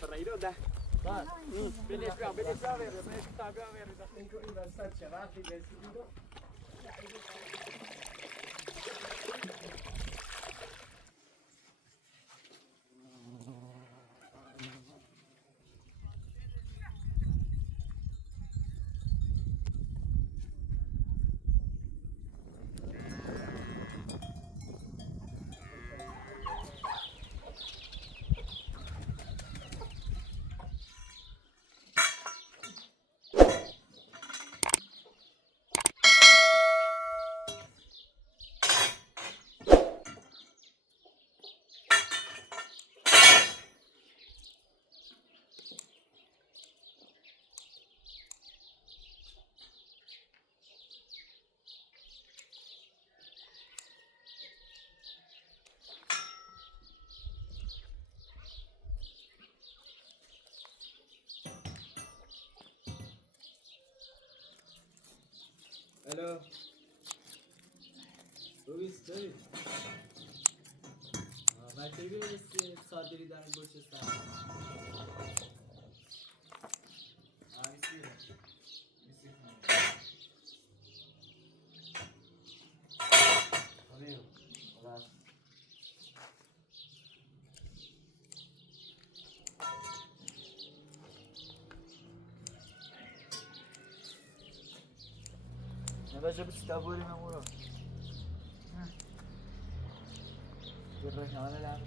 para ir onda. Beleza, ver, está ver, da tenho que ir a starci avanti del sicuro. Alo. Luis, Luis. Mertebi neresi? Sadeli dernek boşası. Abisi. Arıyor. Ulan. Ne başa bir kitap öyle memuru. Gerçekten öyle abi.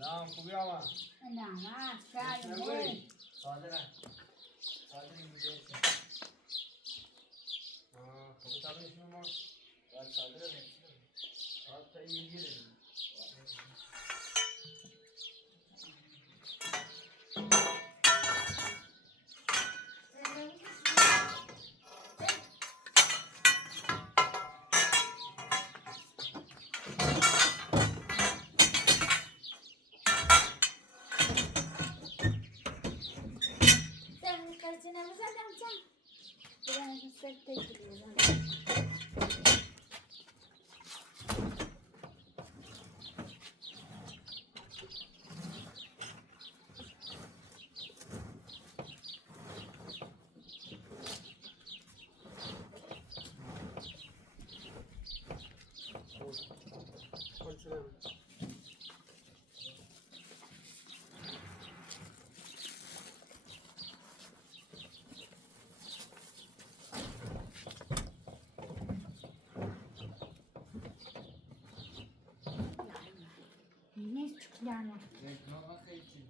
Naam, خوبی آقا. نه شاید Sadere. Sadere gidiyorsun. خوبی تابه شما. Ben sadere mi? Hatta iyi girelim. Sen karşına mı zaten? Ben sette gidiyorum. Ne çıkacağını? Reklamı için.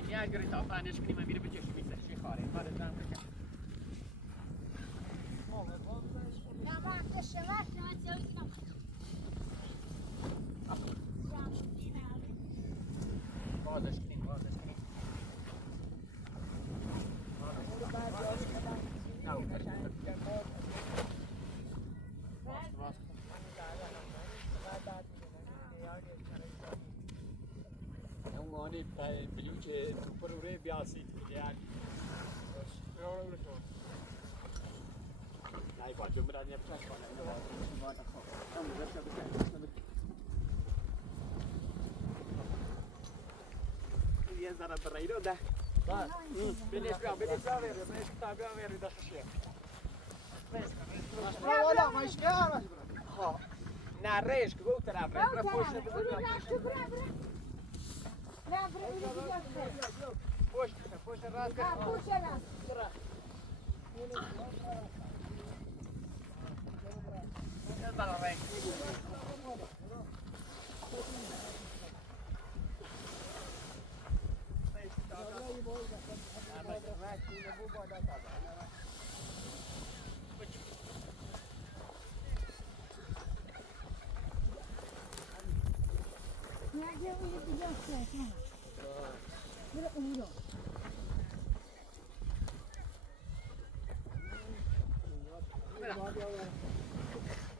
بینی اگر تا پنج کنیم من میره بچش میشه چی خاره ما رو زن بکن Tamam, teşekkür ederim. بازش کنیم بازش کنیم اونگانی بلیو که تو پر روی بیاسید کلیان نه با جمع را نیام چند کنه اینو باید یه ذره برای رو ده بلیش بیام بلیش بیام بلیش بیام دستشیم والا مشکل نه ریش که گوتر افراد برای پوشت پوشت راست کرد یه ذره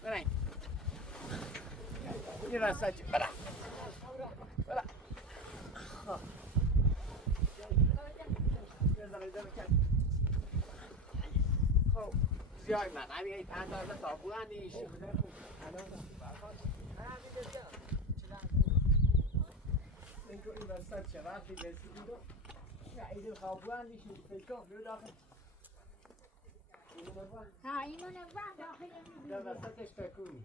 رنگ برای یه راست چی برای برای خب زیای من همین این اندازه تابوان نیست اینکه این وسط چه وقتی رسیدی دو این خوابوان نیست فکر بیو داخل Ha, اینو نبرد داخل در وسطش تکونی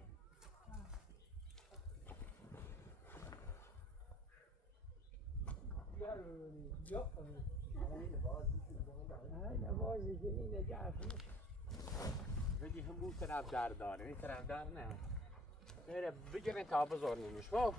بدی هم بود طرف در داره این طرف در نه بره بگیرن تا بزار نمیش ها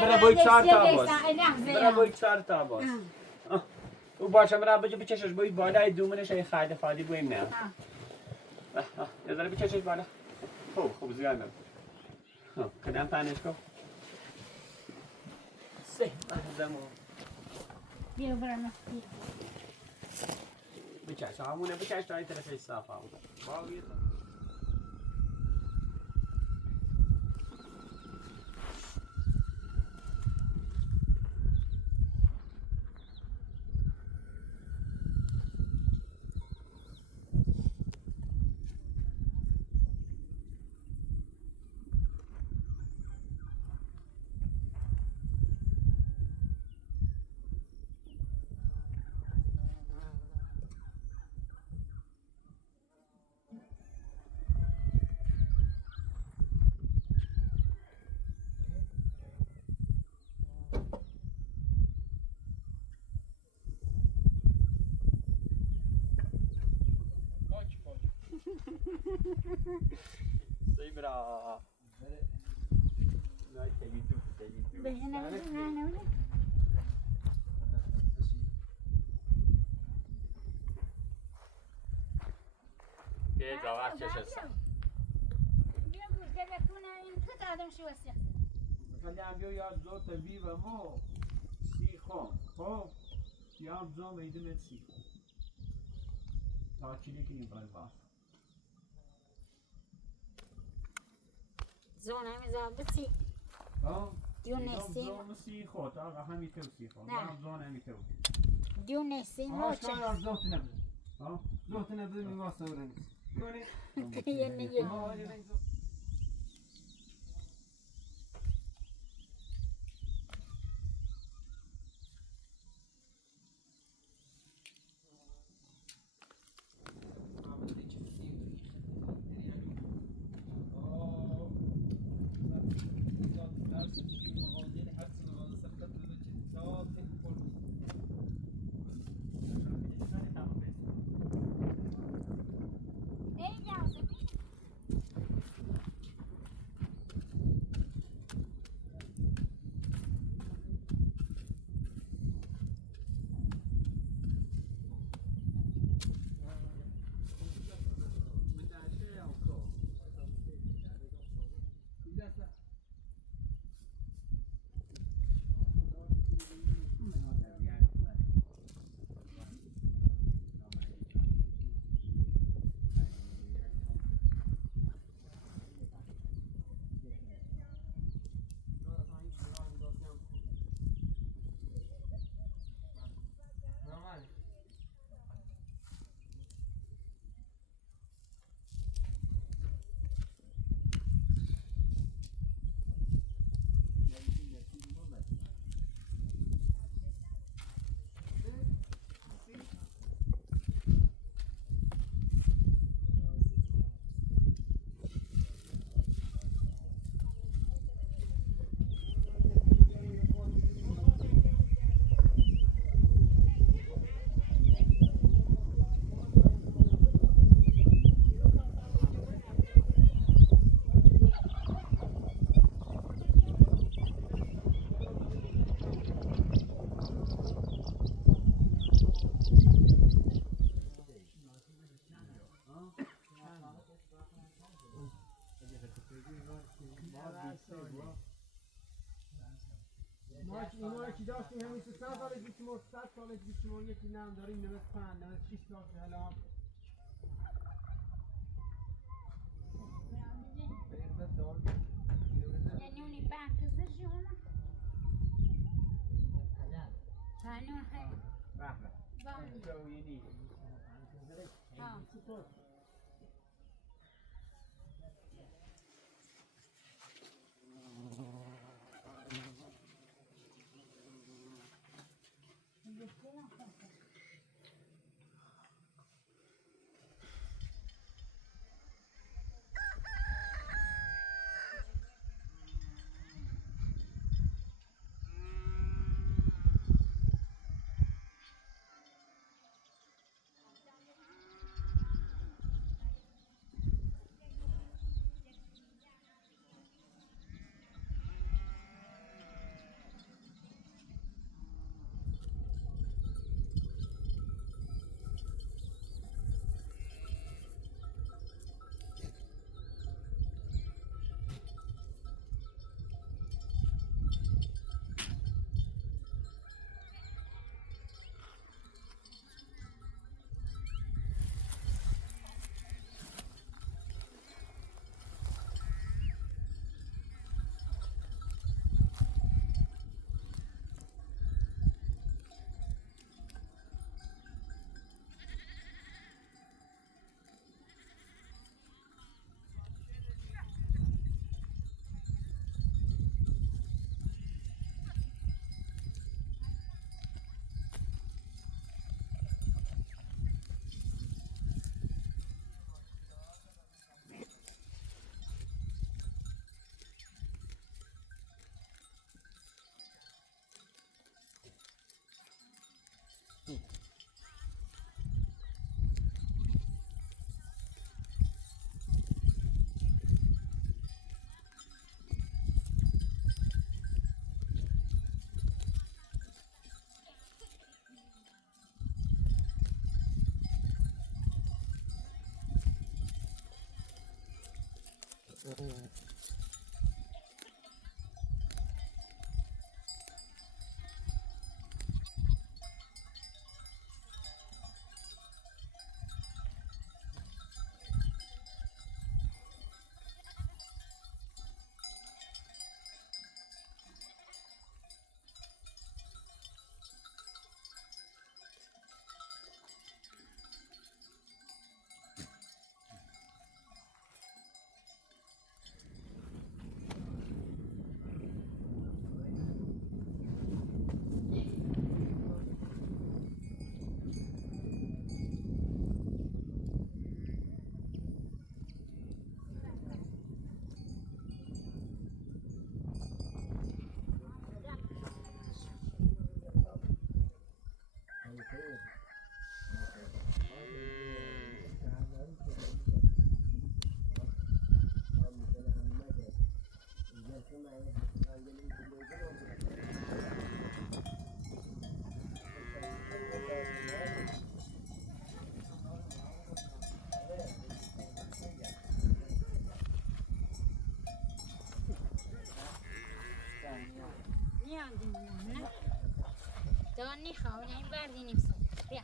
برای باید 4 تا باز برای باید 4 تا باز او باشه مرا بچه بچشش باید بالا دومنش ای خیلی فادی بویم نه یه ذره بچشش بالا خوب زیاد کدام پنش کو سه زمو بیا برای نفتی بچش همونه بچش تا این طرف صاف هم باقی Sei brava. Dai, segui tu, segui tu. Bene, bene. Che giovacchio c'è stato. بیا گوشه بکنه این تو تا آدم شو وسیق خلیم بیا یاد زود بیوه ما سیخم خب یام زوم ایدمت سیخم تا چی نکنیم باز زونه میزاد بسی ها دیو نسیم زوم سیخم تا همین تو سیخم نه. یام زون همی تو دیو نسیم آش موچه کار زوت نبود ها زوت نبود می واسه ورنی یه نگه ای جوزه ما چی داشتیم همین 3 سال پیش ما 100 سال پیش ما یکی نام داریم 95 96 سال الان یعنی اونی بند کزر جونه هنو Nie aldın bunu. Daha ne havlayayım verdiğini sen. Ya.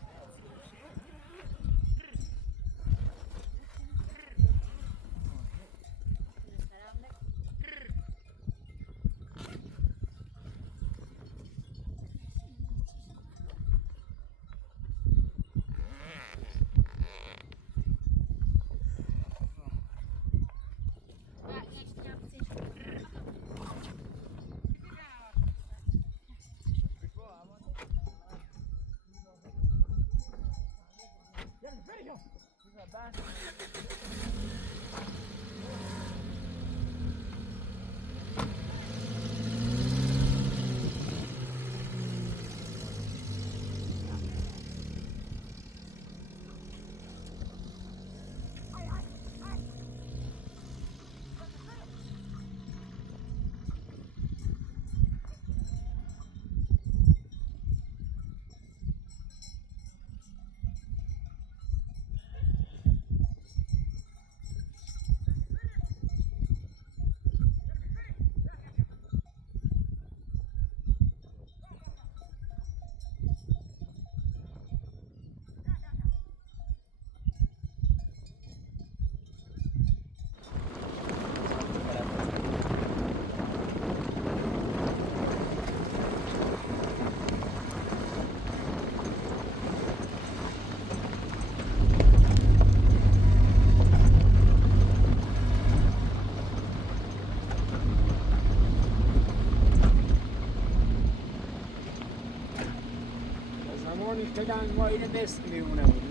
زمانی خیلی انواعی دست میمونه بود.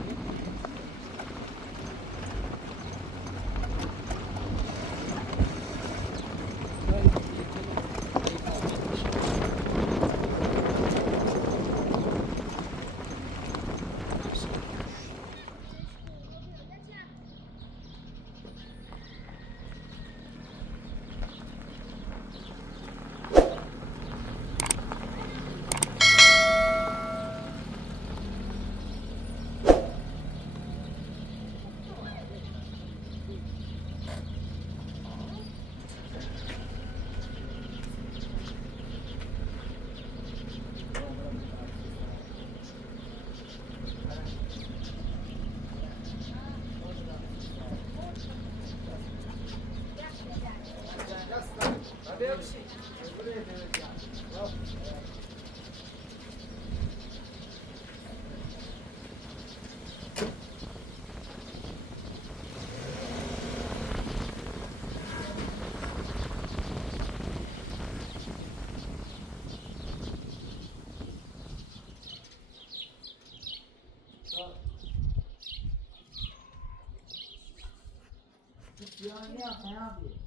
Yani ne yapayım abi?